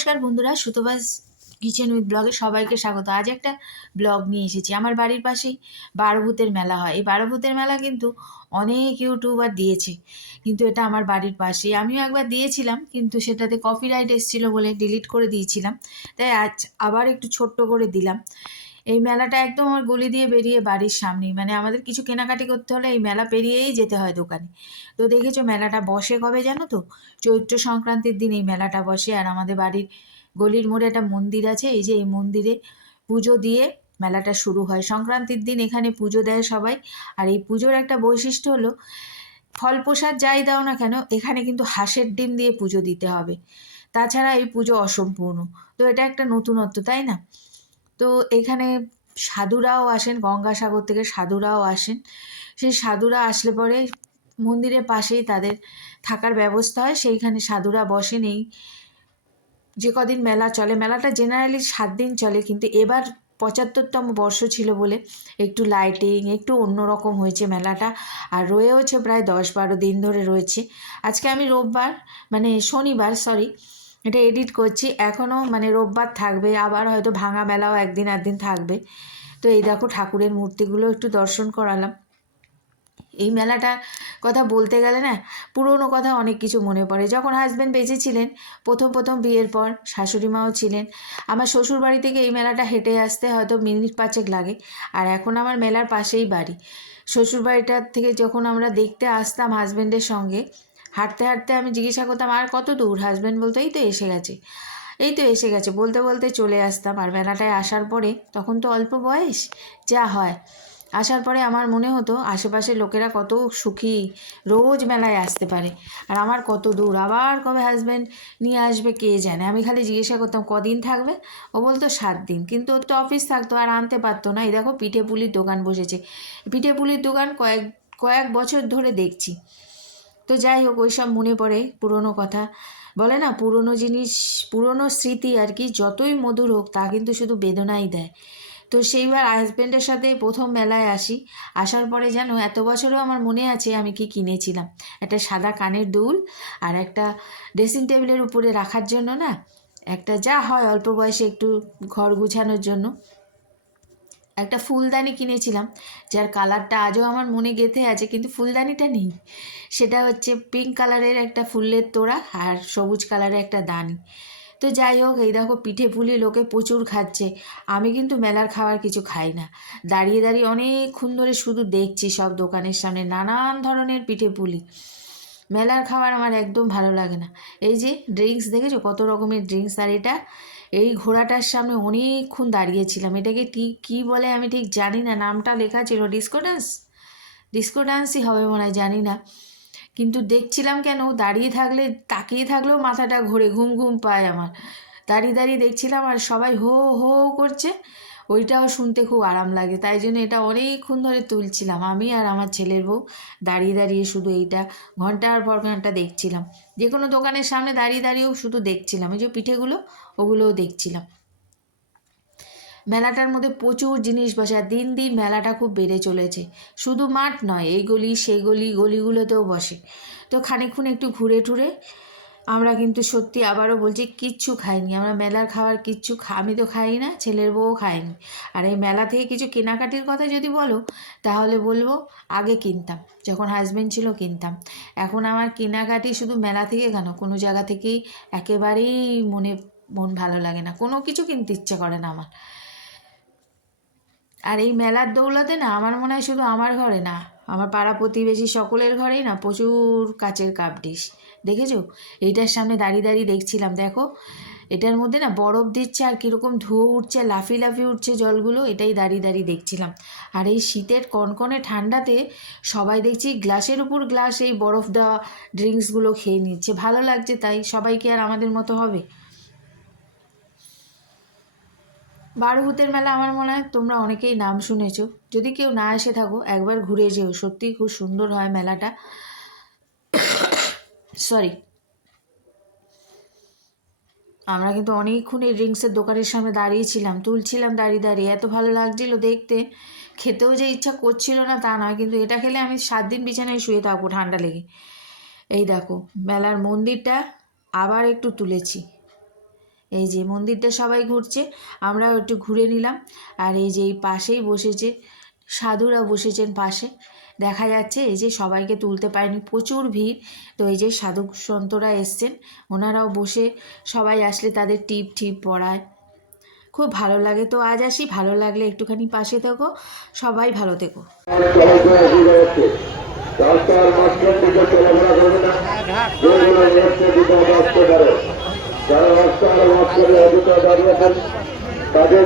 নমস্কার বন্ধুরা, সুতোবাস kitchen with ব্লগে সবাইকে স্বাগত। আজ একটা ব্লগ নিয়ে এসেছি। আমার বাড়ির পাশেই বারভূতের মেলা হয়। এই বারভূতের মেলা কিন্তু অনেক ইউটিউবার দিয়েছে। কিন্তু এটা আমার বাড়ির পাশেই। আমিও একবার দিয়েছিলাম, কিন্তু সেটাতে কপিরাইট এসেছিল বলে ডিলিট করে দিয়েছিলাম। তাই আজ আবার একটু ছোট্ট করে দিলাম। এই মেলাটা একদম আমার গলি দিয়ে বেরিয়ে বাড়ির সামনেই। মানে আমাদের কিছু কেনাকাটি করতে হলে এই মেলা পেরিয়েই যেতে হয় দোকানে। তো দেখেছ মেলাটা বসে কবে জানো তো? চৈত্র সংক্রান্তির দিন এই মেলাটা বসে। আর আমাদের বাড়ির গলির মোড়ে একটা মন্দির আছে। এই যে এই মন্দিরে পুজো দিয়ে মেলাটা শুরু হয়। সংক্রান্তির দিন এখানে পুজো দেয় সবাই। আর এই পুজোর একটা বৈশিষ্ট্য হলো, ফল প্রসাদ যাই দাও না কেন, এখানে কিন্তু হাঁসের ডিম দিয়ে পুজো দিতে হবে। তাছাড়া এই পুজো অসম্পূর্ণ। তো এটা একটা নতুনত্ব, তাই না? তো এখানে সাধুরাও আসেন, গঙ্গাসাগর থেকে সাধুরাও আসেন। সেই সাধুরা আসলে পরে মন্দিরের পাশেই তাদের থাকার ব্যবস্থা হয়। সেইখানে সাধুরা বসেন এই যে কদিন মেলা চলে, মেলাটা জেনারেলি সাত দিন চলে কিন্তু এবার পঁচাত্তরতম বর্ষ ছিল বলে একটু লাইটিং একটু অন্যরকম হয়েছে মেলাটা আর রয়েওছে প্রায় দশ বারো দিন ধরে রয়েছে। আজকে আমি রোববার মানে শনিবার সরি এটা এডিট করছি। এখনও মানে রোববার থাকবে, আবার হয়তো ভাঙা মেলাও একদিন একদিন থাকবে। তো এই দেখো ঠাকুরের মূর্তিগুলো একটু দর্শন করালাম। এই মেলাটার কথা বলতে গেলে না, পুরনো কথা অনেক কিছু মনে পড়ে। যখন হাজব্যান্ড বেঁচে ছিলেন প্রথম প্রথম বিয়ের পর শাশুড়ি মাও ছিলেন। আমার শ্বশুর বাড়ি থেকে এই মেলাটা হেঁটে আসতে হয়তো মিনিট পাঁচেক লাগে। আর এখন আমার মেলার পাশেই বাড়ি। শ্বশুর বাড়িটার থেকে যখন আমরা দেখতে আসতাম হাজব্যান্ডের সঙ্গে হাঁটতে হাঁটতে আমি জিজ্ঞাসা করতাম, আর কত দূর? হাজব্যান্ড বলতো, এই তো এসে গেছে। এই তো এসে গেছে। বলতে বলতে চলে আসতাম। আর মেলাটায় আসার পরে, তখন তো অল্প বয়স, যা হয়। আসার পরে আমার মনে হতো, আশেপাশের লোকেরা কত সুখী, রোজ মেলায় আসতে পারে। আর আমার কত দূর? আবার কবে হাজব্যান্ড নিয়ে আসবে, কে জানে? আমি খালি জিজ্ঞাসা করতাম, কদিন থাকবে? ও বলতো, সাত দিন। কিন্তু ওর তো অফিস থাকতো, আর আনতে পারতো না। এই দেখো, পিঠে পুলির দোকান বসেছে। পিঠে পুলির দোকান কয়েক কয়েক বছর ধরে দেখছি। তো যাই হোক ওই সব মনে পড়ে পুরনো কথা। বলে না, পুরনো জিনিস, পুরনো স্মৃতি আর কি, যতই মধুর হোক, তা কিন্তু শুধু বেদনাই দেয়। তো সেইবার হাজব্যান্ডের সাথে প্রথম মেলায় আসি। আসার পরে জানো, এত বছরও আমার মনে আছে আমি কি কিনেছিলাম। একটা সাদা কানের দুল আর একটা ড্রেসিং টেবিলের উপরে রাখার জন্য না, একটা যা হয় অল্প বয়সে একটু ঘর গুছানোর জন্য। একটা ফুলদানি কিনেছিলাম, যার কালারটা আজও আমার মনে গেঁথে আছে, কিন্তু ফুলদানিটা নেই। সেটা হচ্ছে পিঙ্ক কালারের একটা ফুলের তোড়া আর সবুজ কালারের একটা দানি। তো যাই হোক, এই দেখো পিঠে পুলি লোকে প্রচুর খাচ্ছে। আমি কিন্তু মেলার খাবার কিছু খাই না। দাঁড়িয়ে দাঁড়িয়ে অনেকক্ষণ ধরে শুধু দেখছি সব দোকানের সামনে নানান ধরনের পিঠে পুলি। মেলার খাবার আমার একদম ভালো লাগে না। এই যে ড্রিঙ্কস দেখেছ? কত রকমের ড্রিঙ্কস আর এটা? এই ঘোড়াটার সামনে অনেকক্ষণ দাঁড়িয়েছিলাম। এটাকে ঠিক কী বলে আমি ঠিক জানি না। নামটা লেখা ছিল ডিস্কো ডান্স ডিস্কো ডান্সই হবে মনে হয়, জানি না। কিন্তু দেখছিলাম কেন, দাঁড়িয়ে থাকলে, তাকিয়ে থাকলেও মাথাটা ঘোরে, ঘুম ঘুম পায় আমার। দাঁড়িয়ে দাঁড়িয়ে দেখছিলাম আর সবাই হো হো করছে। ওইটাও শুনতে খুব আরাম লাগে। তাই জন্য এটা অনেকক্ষণ ধরে তুলছিলাম আমি আর আমার ছেলের বউ। দাঁড়িয়ে দাঁড়িয়ে শুধু এইটা ঘণ্টার পর ঘণ্টা দেখছিলাম। যে কোনো দোকানের সামনে দাঁড়িয়ে দাঁড়িয়েও শুধু দেখছিলাম। এই যে পিঠেগুলো, ওগুলোও দেখছিলাম। মেলাটার মধ্যে প্রচুর জিনিস বসে আর দিন দিন মেলাটা খুব বেড়ে চলেছে। শুধু মাঠ নয়, এই গলি, সেই গলি, গলিগুলোতেও বসে। তো খানিক্ষণ একটু ঘুরে টুরে আমরা কিন্তু সত্যি আবারও বলছি, কিচ্ছু খাইনি। আমরা মেলার খাবার কিচ্ছু আমি তো খাই না, ছেলের বউও খায়নি। আর এই মেলা থেকে কিছু কেনাকাটির কথা যদি বলো, তাহলে বলব আগে কিনতাম, যখন হাজব্যান্ড ছিল কিনতাম। এখন আমার কেনাকাটি শুধু মেলা থেকে কেন, কোনো জায়গা থেকেই একেবারেই মনে, মন ভালো লাগে না। কোনো কিছু কিনতে ইচ্ছে করে না আমার। আর এই মেলার দৌলতে না, আমার মনে হয় শুধু আমার ঘরে না, আমার পাড়া প্রতিবেশী সকলের ঘরেই না, প্রচুর কাচের কাপ ডিশ। দেখেছ? এইটার সামনে দাঁড়িয়ে দাঁড়িয়ে দেখছিলাম, দেখো। এটার মধ্যে না বরফ দিচ্ছে আর কীরকম ধুয়ো উঠছে, লাফি লাফি উঠছে জলগুলো, এটাই দাঁড়িয়ে দাঁড়িয়ে দেখছিলাম। আর এই শীতের কনকনে ঠান্ডাতে সবাই দেখছি গ্লাসের উপর গ্লাস এই বরফ দেওয়া ড্রিঙ্কসগুলো খেয়ে নিচ্ছে। ভালো লাগছে তাই, সবাই কি আর আমাদের মতো হবে? বারোভূতের মেলা আমার মনে হয় তোমরা অনেকেই নাম শুনেছো। যদি কেউ না এসে থাকো, একবার ঘুরে যেও। সত্যিই খুব সুন্দর হয় মেলাটা। সরি আমরা কিন্তু অনেকক্ষণ এই ড্রিঙ্কসের দোকানের সামনে দাঁড়িয়েছিলাম তুলছিলাম দাঁড়িয়ে দাঁড়িয়ে। এত ভালো লাগছিল দেখতে। খেতেও যে ইচ্ছা করছিল না তা নয়, কিন্তু এটা খেলে আমি সাত দিন বিছানায় শুয়ে থাকব ঠান্ডা লেগে। এই দেখো, মেলার মন্দিরটা আবার একটু তুলেছি। এই যে মন্দিরটা সবাই ঘুরছে, আমরাও একটু ঘুরে নিলাম। আর এই যে এই পাশেই বসেছে, সাধুরা বসেছেন পাশে। দেখা যাচ্ছে এই যে সবাইকে তুলতে পারেনি, প্রচুর ভিড়। তো এই যে সাধু সন্তরা এসছেন, ওনারাও বসে সবাই আসলে তাদের টিপ টিপ পড়ায়। খুব ভালো লাগে তো আজ আসি, ভালো লাগলে একটুখানি পাশে থেকো, সবাই ভালো থেকো। তাদের